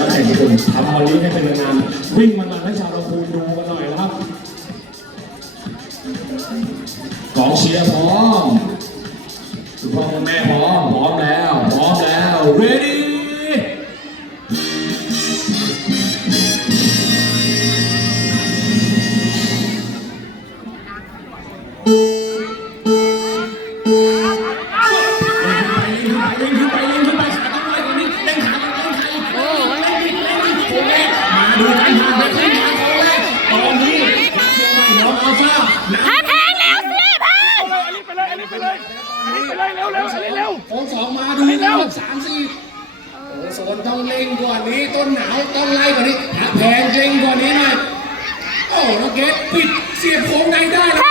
นักแข่งทุกคนทำวันนี้ให้เป็นงานวิ่งมันให้ชาวลำพูนดูกันหน่อยนะครับกองเชียร์พร้อมคุณพ่อคุณแม่พร้อมแล้ว readyโค้งสองมาดูกัน3-4โซนต้องเล่งกว่านี้ต้นหนาวต้องไล่กว่านี้แพงเล่งกว่านี้หน่อยโอ้น้องเกดปิดเสียบโค้งในได้